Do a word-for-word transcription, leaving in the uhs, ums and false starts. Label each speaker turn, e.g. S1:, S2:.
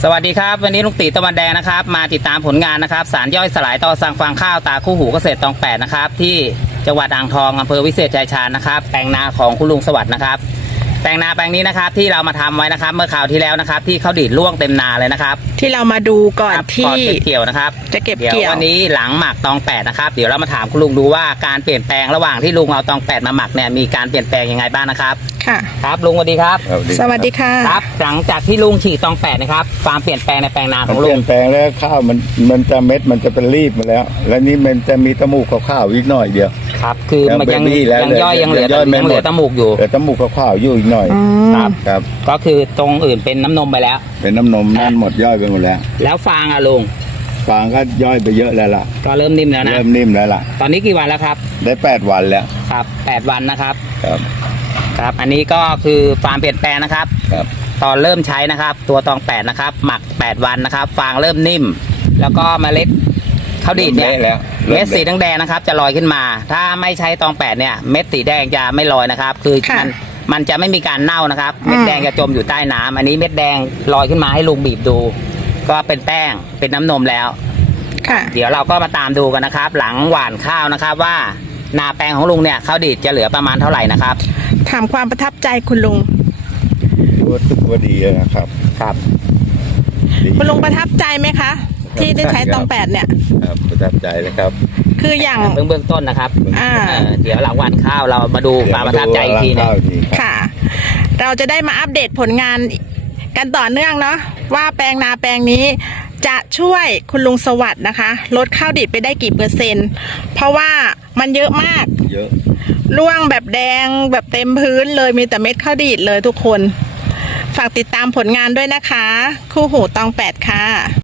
S1: สวัสดีครับวันนี้ลุงตีตะวันแดงนะครับมาติดตามผลงานนะครับสารย่อยสลายต่อสั่งฟางข้าวตาคู่หูเกษตรตองแปดนะครับที่จังหวัดอ่างทองอำเภอวิเศษชัยชาญนะครับแปลงนาของคุณลุงสวัสดิ์นะครับแปลงนาแปลงนี้นะครับที่เรามาทำไว้นะครับเมื่อคราวที่แล้วนะครับที่เขาดีดร่วงเต็มนาเลยนะครับ
S2: ที่เรามาดูก่อนที่
S1: ก่อนเก็บเกี่ยวนะครับ
S2: จะเก็บเกี่ยว
S1: เดี๋ยววันนี้หลังหมักตองแปดนะครับเดี๋ยวเรามาถามคุณลุงดูว่าการเปลี่ยนแปลงระหว่างที่ลุงเอาตองแปดมาหมักเนี่ยมีการเปลี่ยนแปลงยังไงบ้างนะครับ
S2: ค่ะ
S1: ครับลุงสวัสดีครับ
S2: สวัสดีค่ะ
S1: ครับหลังจากที่ลุงฉีดตองแปดนะครับความเปลี่ยนแปลงในแปลงนาของลุง
S3: เปลี่ยนแปลงแล้วข้าวมันมันจะเม็ดมันจะเป็นรีบมาแล้ว แล้วนี่มันจะมีตะมูกขาวๆอีกหน่อยเดียว
S1: ครับคือมันยังยังย่อยยังเหลือยังเหลือตะมูกอยู่
S3: แต่ตะมูกขาวๆอยู่อีกหน่อย
S1: ครับ
S3: ครับ
S1: ก็คือตรงอื่นเป็นน้ำนมไปแล้ว
S3: เป็นน้ำนมนั่นหมดย่อยไปหมดแล้ว
S1: แล้วฟางอะลุง
S3: ฟางก็ย่อยไปเยอะแล้วล่ะ
S1: ก็เริ่มนิ่มแล้วนะ
S3: เริ่มนิ่มแล้วล่ะ
S1: ตอนนี้กี่วันแล้วครับ
S3: ได้แปดวันแล้ว
S1: ครับแปดวันนะครับ
S3: ครับ
S1: ครับอันนี้ก็คือความเปลี่ยนแปลงนะครับ
S3: ครับ
S1: ตอนเริ่มใช้นะครับตัวตองแปดนะครับหมักแปดวันนะครับฟางเริ่มนิ่มแล้วก็เมล็ดข้าวดีดเนี่ยเม็ดสีแดงๆนะครับจะลอยขึ้นมาถ้าไม่ใช้ตองแปดเนี่ยเม็ดสีแดงจะไม่ลอยนะครับคือมันมันจะไม่มีการเน่านะครับเม็ดแดงจะจมอยู่ใต้น้ำอันนี้เม็ดแดงลอยขึ้นมาให้ลุงบีบดูก็เป็นแป้งเป็นน้ำนมแล้วเดี๋ยวเราก็มาตามดูกันนะครับหลังหว่านข้าวนะครับว่านาแปลงของลุงเนี่ยข้าวดีดจะเหลือประมาณเท่าไหร่นะครับ
S2: ถามความประทับใจคุณลุง
S3: ว่าทุกว่าดีนะครับ
S1: ครับ
S2: คุณลุงประทับใจไหมคะที่ได้ใช้ตองแปดเนี่ย
S3: ครับประทับใจเลยครับ
S2: คืออย่าง
S1: เบื้องเบื้องต้นนะครับ
S2: อ่า
S1: เดี๋ยวหลังหว่านข้าวเรามาดูความประทับใจอีกทีนึง
S2: ค่ะ เราจะได้มาอัปเดตผลงานกันต่อเนื่องเนาะว่าแปลงนาแปลงนี้จะช่วยคุณลุงสวัสดิ์นะคะลดข้าวดีดไปได้กี่เปอร์เซ็นต์เพราะว่ามันเยอะมาก
S3: เยอะ
S2: ร่วงแบบแดงแบบเต็มพื้นเลยมีแต่เม็ดข้าวดีดเลยทุกคนฝากติดตามผลงานด้วยนะคะคู่หูตองแปดค่ะ